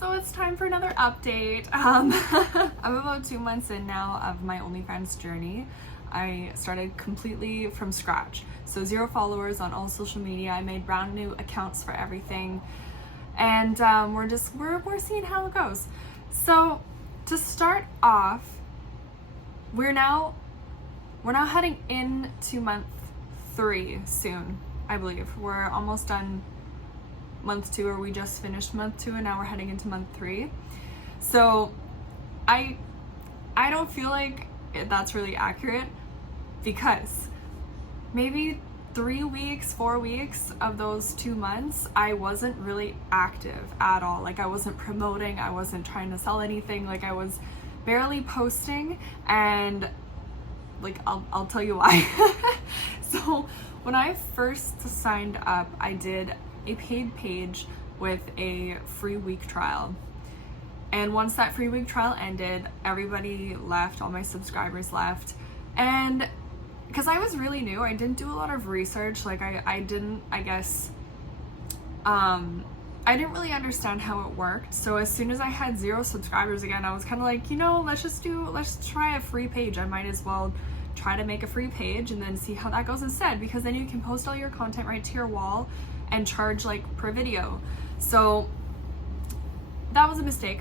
So it's time for another update. I'm about 2 months in now of my OnlyFans journey. I started completely from scratch. So 0 followers on all social media. I made brand new accounts for everything. And we're seeing how it goes. So to start off, we're now heading into month 3 soon, I believe. We're almost done month 2, or we just finished month 2 and now we're heading into month 3. So I don't feel like that's really accurate, because maybe 3 weeks, 4 weeks of those 2 months, I wasn't really active at all. Like, I wasn't promoting, I wasn't trying to sell anything, like I was barely posting, and like I'll tell you why. So when I first signed up, I did a paid page with a free week trial. And once that free week trial ended, everybody left, all my subscribers left. And because I was really new, I didn't do a lot of research. Like I didn't really understand how it worked. So as soon as I had 0 subscribers again, I was kind of like, let's try a free page. I might as well try to make a free page and then see how that goes instead, because then you can post all your content right to your wall and charge like per video. So that was a mistake.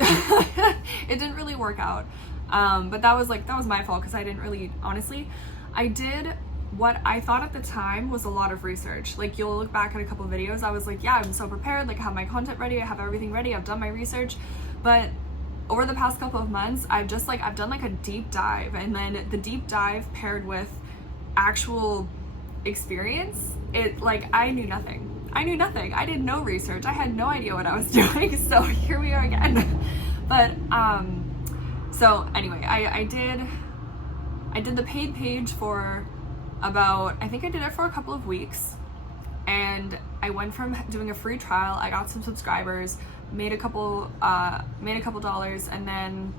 It didn't really work out. But that was my fault, because I didn't really, honestly, I did what I thought at the time was a lot of research. Like, you'll look back at a couple videos, I was like, yeah, I'm so prepared, like I have my content ready, I have everything ready, I've done my research. But over the past couple of months, I've done like a deep dive, and then the deep dive paired with actual experience, I knew nothing. I did no research. I had no idea what I was doing. So here we are again. But so anyway, I did the paid page for about, I think I did it for a couple of weeks, and I went from doing a free trial, I got some subscribers, made a couple dollars, and then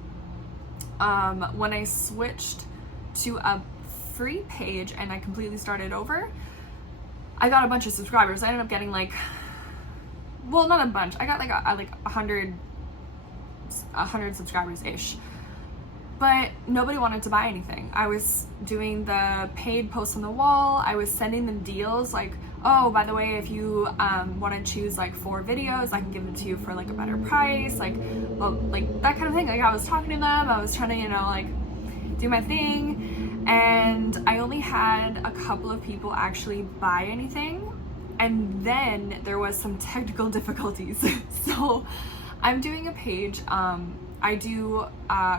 when I switched to a free page and I completely started over, I got a bunch of subscribers. I ended up getting not a bunch. I got like 100 subscribers ish. But nobody wanted to buy anything. I was doing the paid posts on the wall. I was sending them deals like, oh, by the way, if you want to choose like 4 videos, I can give them to you for like a better price, like that kind of thing. Like, I was talking to them, I was trying to, do my thing. And I only had a couple of people actually buy anything. And then there was some technical difficulties. So I'm doing a page. I do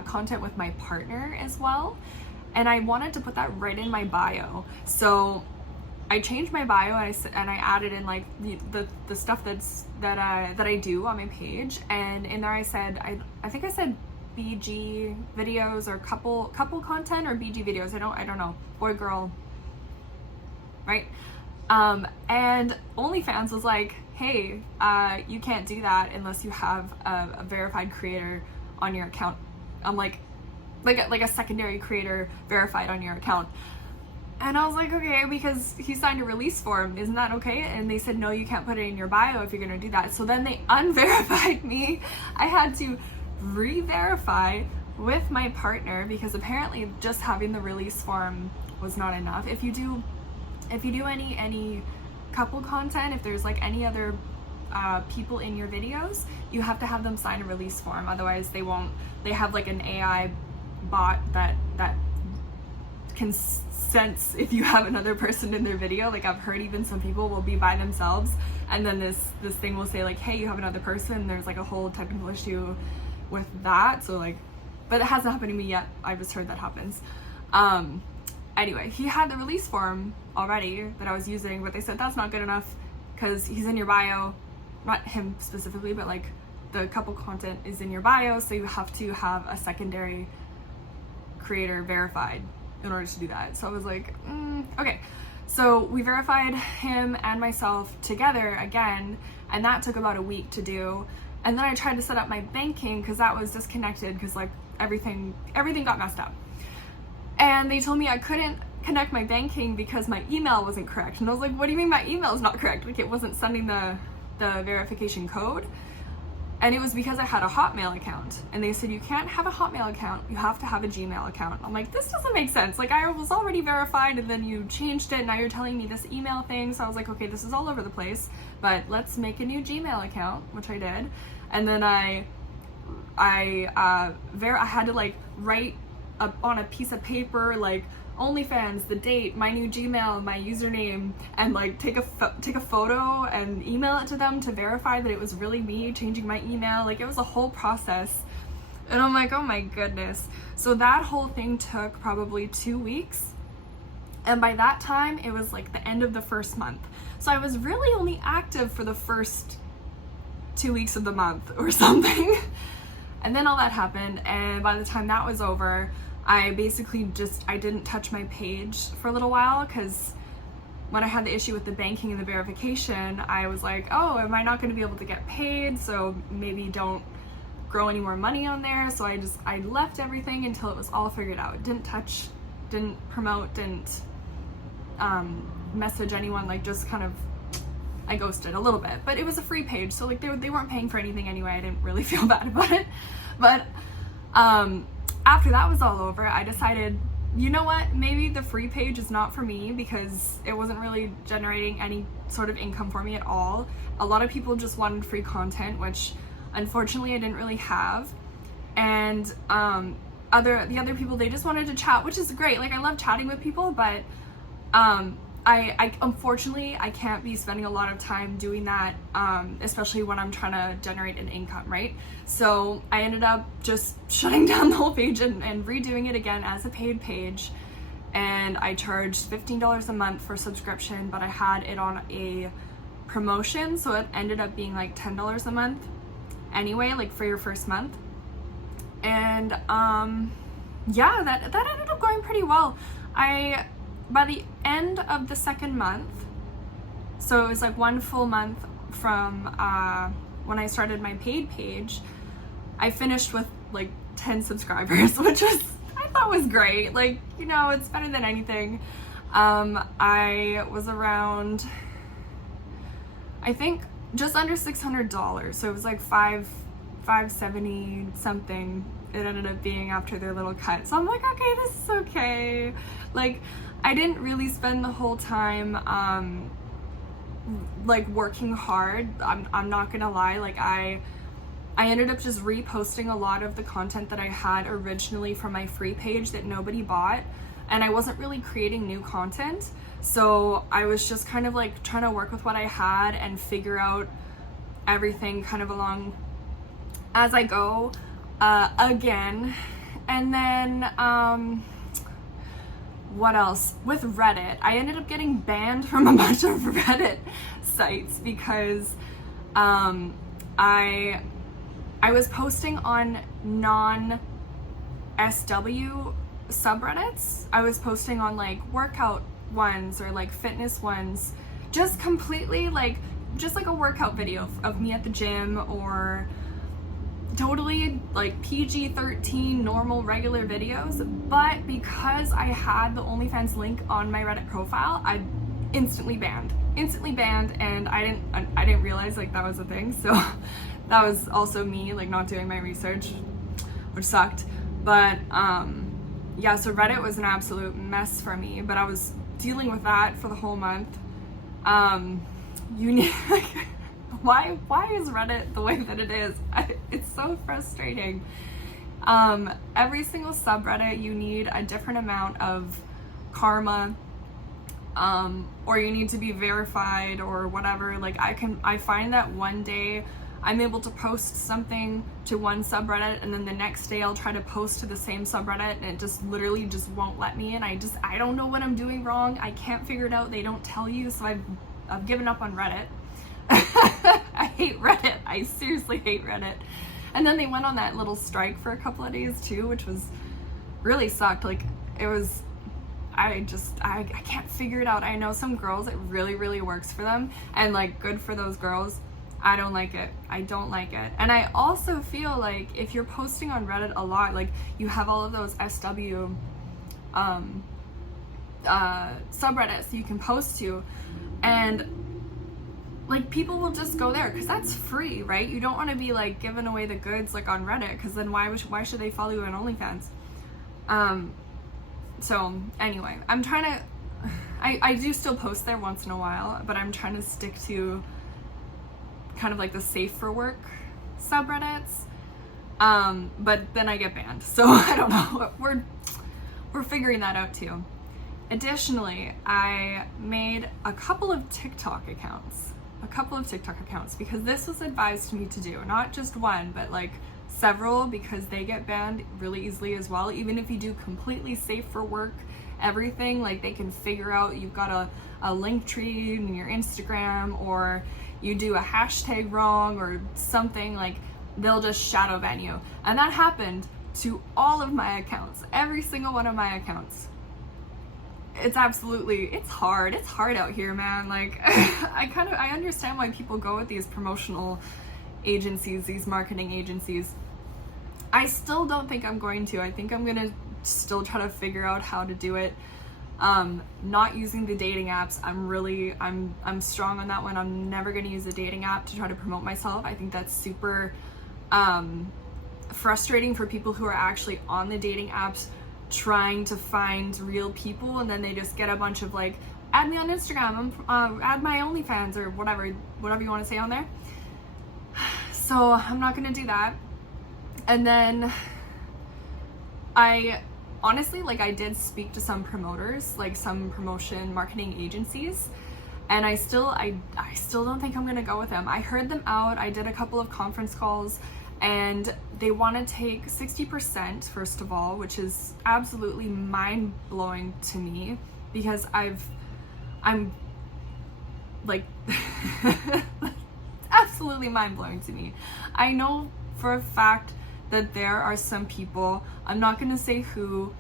content with my partner as well, and I wanted to put that right in my bio. So I changed my bio, and I added in like the stuff that I do on my page, and in there I said, I think I said BG videos or couple content, or BG videos. I don't know, boy girl, right? And OnlyFans was like, hey, you can't do that unless you have a verified creator on your account. I'm like a secondary creator verified on your account. And I was like, okay, because he signed a release form, isn't that okay? And they said, no, you can't put it in your bio if you're gonna do that. So then they unverified me. I had to re-verify with my partner, because apparently just having the release form was not enough. If you do any couple content, if there's like any other people in your videos, you have to have them sign a release form. Otherwise they won't. They have like an AI bot that can sense if you have another person in their video. Like, I've heard even some people will be by themselves, and then this thing will say like, hey, you have another person. There's like a whole technical issue with that. So but it hasn't happened to me yet. I just heard that happens. Anyway, he had the release form already that I was using, but they said that's not good enough because he's in your bio. Not him specifically, but like the couple content is in your bio, so you have to have a secondary creator verified in order to do that. So I was like, okay. So we verified him and myself together again, and that took about a week to do. And then I tried to set up my banking, because that was disconnected, because like everything got messed up. And they told me I couldn't connect my banking because my email wasn't correct. And I was like, what do you mean my email is not correct? Like, it wasn't sending the verification code. And it was because I had a Hotmail account, and they said, you can't have a Hotmail account, you have to have a Gmail account. I'm like, this doesn't make sense. Like, I was already verified, and then you changed it, and now you're telling me this email thing. So I was like, okay, this is all over the place, but let's make a new Gmail account, which I did. And then I had to like write up on a piece of paper, like, OnlyFans, the date, my new Gmail, my username, and like take a photo and email it to them to verify that it was really me changing my email. Like, it was a whole process, and I'm like, oh my goodness. So that whole thing took probably 2 weeks, and by that time it was like the end of the first month. So I was really only active for the first 2 weeks of the month or something. And then all that happened, and by the time that was over, I basically I didn't touch my page for a little while, because when I had the issue with the banking and the verification, I was like, oh, am I not going to be able to get paid? So maybe don't grow any more money on there. So I left everything until it was all figured out. Didn't touch, didn't promote, didn't message anyone, like just kind of, I ghosted a little bit. But it was a free page, so like they weren't paying for anything anyway. I didn't really feel bad about it. But after that was all over, I decided, you know what, maybe the free page is not for me, because it wasn't really generating any sort of income for me at all. A lot of people just wanted free content, which unfortunately I didn't really have. And the other people, they just wanted to chat, which is great. Like, I love chatting with people, but I unfortunately, I can't be spending a lot of time doing that, especially when I'm trying to generate an income, right? So I ended up just shutting down the whole page and redoing it again as a paid page. And I charged $15 a month for subscription, but I had it on a promotion, so it ended up being like $10 a month anyway, like for your first month. And yeah, that ended up going pretty well. By the end of the second month, so it was like one full month from when I started my paid page, I finished with like 10 subscribers, which I thought was great. Like, you know, it's better than anything. I was around, I think, just under $600, so it was like $570 something. It ended up being after their little cut. So I'm like, okay, this is okay. Like, I didn't really spend the whole time like working hard. I'm not gonna lie. Like, I ended up just reposting a lot of the content that I had originally from my free page that nobody bought, and I wasn't really creating new content. So I was just kind of like trying to work with what I had and figure out everything kind of along as I go again. And then what else? With Reddit, I ended up getting banned from a bunch of Reddit sites because I was posting on non-SW subreddits. I was posting on like workout ones or like fitness ones, just completely like just like a workout video of me at the gym, or totally like PG-13 normal regular videos. But because I had the OnlyFans link on my Reddit profile, I instantly banned, and I didn't realize like that was a thing. So that was also me like not doing my research, which sucked. But yeah, so Reddit was an absolute mess for me, but I was dealing with that for the whole month. You need like, why is Reddit the way that it is? It's so frustrating. Every single subreddit, you need a different amount of karma, or you need to be verified or whatever. Like, I find that one day I'm able to post something to one subreddit, and then the next day I'll try to post to the same subreddit, and it just literally just won't let me. And I don't know what I'm doing wrong. I can't figure it out. They don't tell you, so I've given up on Reddit. I hate Reddit. I seriously hate Reddit. And then they went on that little strike for a couple of days too, which was really sucked. Like, it was, I can't figure it out. I know some girls, it really, really works for them, and like, good for those girls. I don't like it. I don't like it. And I also feel like if you're posting on Reddit a lot, like, you have all of those SW subreddits you can post to, and like people will just go there because that's free, right? You don't want to be like giving away the goods like on Reddit, because then why should they follow you on OnlyFans? So anyway, I'm trying to, I do still post there once in a while, but I'm trying to stick to kind of like the safe for work subreddits. But then I get banned, so I don't know. We're figuring that out too. Additionally, I made a couple of TikTok accounts because this was advised to me to do, not just one, but like several, because they get banned really easily as well. Even if you do completely safe for work everything, like they can figure out you've got a link tree in your Instagram, or you do a hashtag wrong or something, like they'll just shadow ban you. And that happened to all of my accounts, every single one of my accounts. It's hard out here, man. Like I understand why people go with these promotional agencies, these marketing agencies. I still don't think I'm going to. I think I'm gonna still try to figure out how to do it. Not using the dating apps. I'm strong on that one. I'm never gonna use a dating app to try to promote myself. I think that's super frustrating for people who are actually on the dating apps trying to find real people, and then they just get a bunch of like, add me on Instagram, add my OnlyFans, or whatever you want to say on there. So I'm not gonna do that. And then I honestly, like, I did speak to some promoters, like some promotion marketing agencies, and I still don't think I'm gonna go with them. I heard them out. I did a couple of conference calls, and they want to take 60%, first of all, which is absolutely mind-blowing to me, because I'm like absolutely mind-blowing to me. I know for a fact that there are some people, I'm not gonna say who,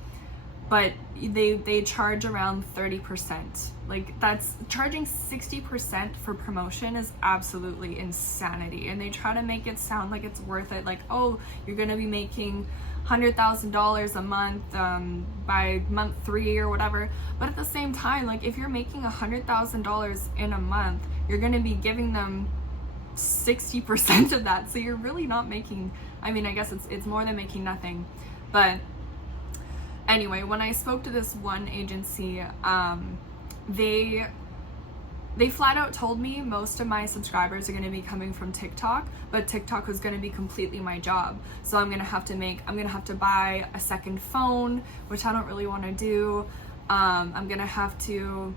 but they charge around 30%. Like, that's charging 60% for promotion is absolutely insanity. And they try to make it sound like it's worth it. Like, oh, you're gonna be making $100,000 a month by month 3 or whatever. But at the same time, like, if you're making $100,000 in a month, you're gonna be giving them 60% of that. So you're really not making, I mean, I guess it's more than making nothing. But anyway, when I spoke to this one agency, they flat out told me most of my subscribers are going to be coming from TikTok, but TikTok was going to be completely my job. So I'm going to have to buy a second phone, which I don't really want to do. I'm going to have to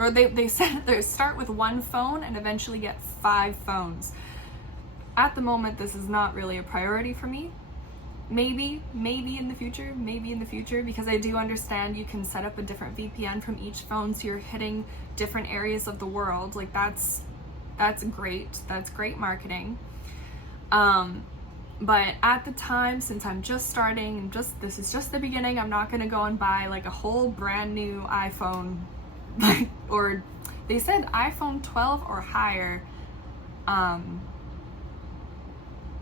they said they start with one phone and eventually get 5 phones. At the moment, this is not really a priority for me. Maybe in the future, because I do understand you can set up a different VPN from each phone, so you're hitting different areas of the world. Like, that's great. That's great marketing. But at the time, since I'm just starting and this is just the beginning, I'm not gonna go and buy like a whole brand new iPhone, like, or they said iPhone 12 or higher.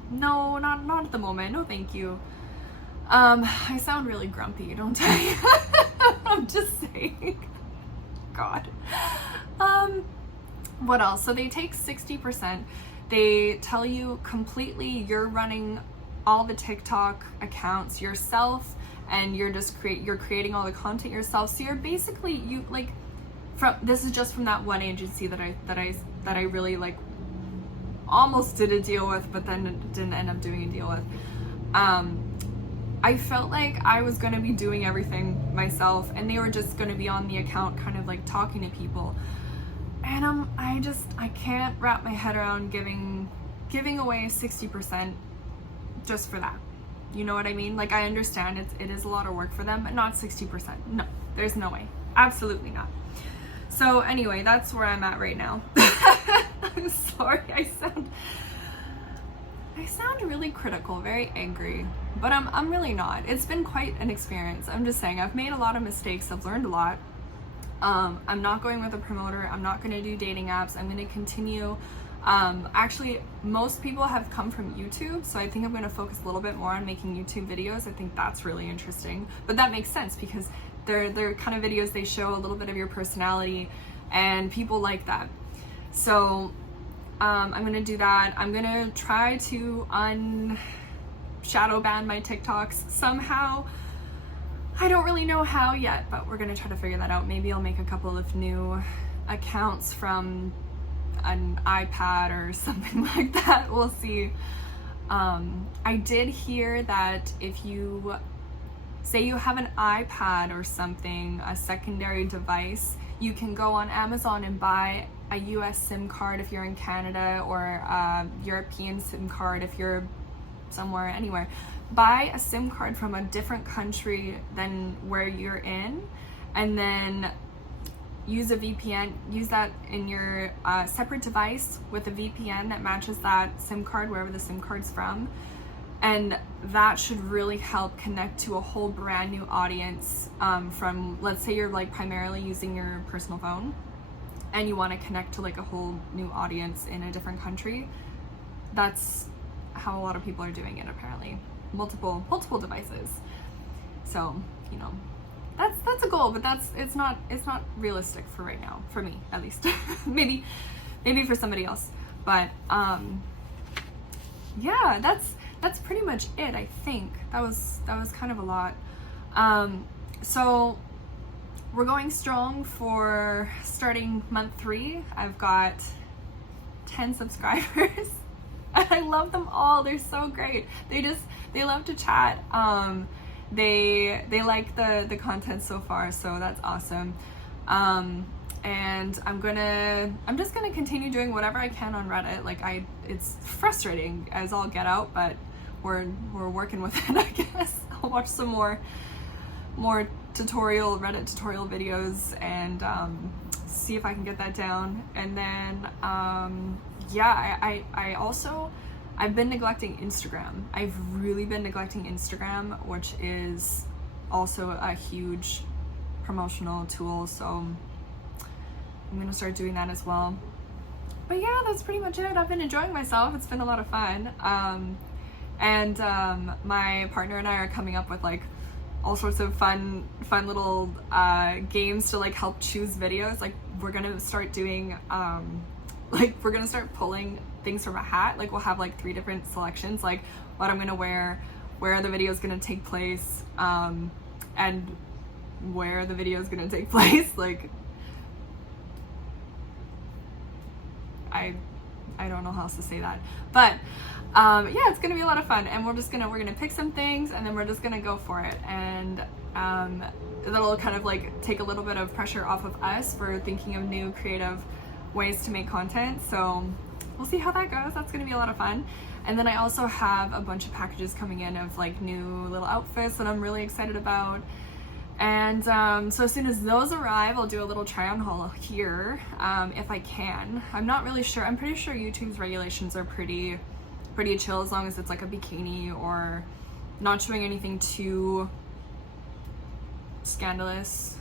No, not at the moment. No, thank you. I sound really grumpy, don't I? I'm just saying. God. What else? So they take 60%. They tell you completely you're running all the TikTok accounts yourself, and you're creating all the content yourself. So you're basically, this is just from that one agency that I really like almost did a deal with, but then didn't end up doing a deal with. I felt like I was going to be doing everything myself, and they were just going to be on the account kind of like talking to people. And I can't wrap my head around giving away 60% just for that. You know what I mean? Like, I understand it is a lot of work for them, but not 60%. No, there's no way. Absolutely not. So anyway, that's where I'm at right now. I'm sorry, I sound really critical, very angry, but I'm really not. It's been quite an experience. I'm just saying, I've made a lot of mistakes. I've learned a lot. I'm not going with a promoter. I'm not going to do dating apps. I'm going to continue. Actually, most people have come from YouTube, so I think I'm going to focus a little bit more on making YouTube videos. I think that's really interesting, but that makes sense because they're kind of videos, they show a little bit of your personality, and people like that. So I'm gonna do that. I'm gonna try to shadow ban my TikToks somehow. I don't really know how yet, but we're gonna try to figure that out. Maybe I'll make a couple of new accounts from an iPad or something like that. We'll see. I did hear that if you say you have an iPad or something, a secondary device, you can go on Amazon and buy a US SIM card if you're in Canada, or a European SIM card if you're somewhere, anywhere. Buy a SIM card from a different country than where you're in, and then use a VPN, use that in your separate device with a VPN that matches that SIM card wherever the SIM card's from. And that should really help connect to a whole brand new audience from, let's say you're like primarily using your personal phone and you want to connect to like a whole new audience in a different country. That's how a lot of people are doing it, apparently. Multiple devices. So, you know, that's a goal, but it's not realistic for right now, for me at least. maybe for somebody else, but yeah, that's pretty much it. I think that was kind of a lot. So we're going strong for starting month 3. I've got 10 subscribers. I love them all. They're so great. They love to chat. They like the content so far, so that's awesome. And I'm just gonna continue doing whatever I can on Reddit. Like it's frustrating as all get out, but we're working with it, I guess. I'll watch some more Reddit tutorial videos and see if I can get that down. And then yeah, I've been neglecting Instagram. I've really been neglecting Instagram, which is also a huge promotional tool, so I'm gonna start doing that as well. But yeah, that's pretty much it. I've been enjoying myself. It's been a lot of fun. And my partner and I are coming up with like all sorts of fun little games to like help choose videos. Like we're gonna start doing we're gonna start pulling things from a hat. Like we'll have like 3 different selections, like what I'm gonna wear, where the video is gonna take place, and where the video is gonna take place. Like I don't know how else to say that, but yeah, it's gonna be a lot of fun, and we're gonna pick some things and then we're just gonna go for it, and that'll kind of like take a little bit of pressure off of us for thinking of new creative ways to make content. So we'll see how that goes. That's gonna be a lot of fun. And then I also have a bunch of packages coming in of like new little outfits that I'm really excited about. And so as soon as those arrive, I'll do a little try on haul here, if I can. I'm not really sure. I'm pretty sure YouTube's regulations are pretty chill, as long as it's like a bikini or not showing anything too scandalous.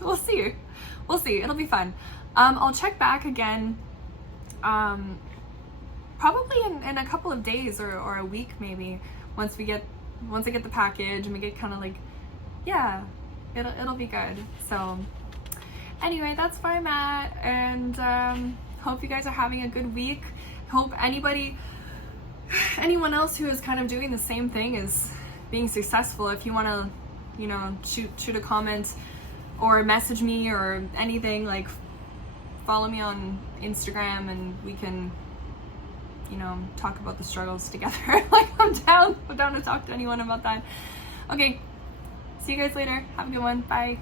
We'll see. It'll be fun. I'll check back again probably in a couple of days or a week maybe, once I get the package and we get kind of like, yeah, it'll be good. So anyway, that's where I'm at, and hope you guys are having a good week. Hope anyone else who is kind of doing the same thing is being successful. If you want to, you know, shoot a comment or message me or anything, like follow me on Instagram and we can, you know, talk about the struggles together. Like I'm down to talk to anyone about that. Okay, see you guys later. Have a good one. Bye.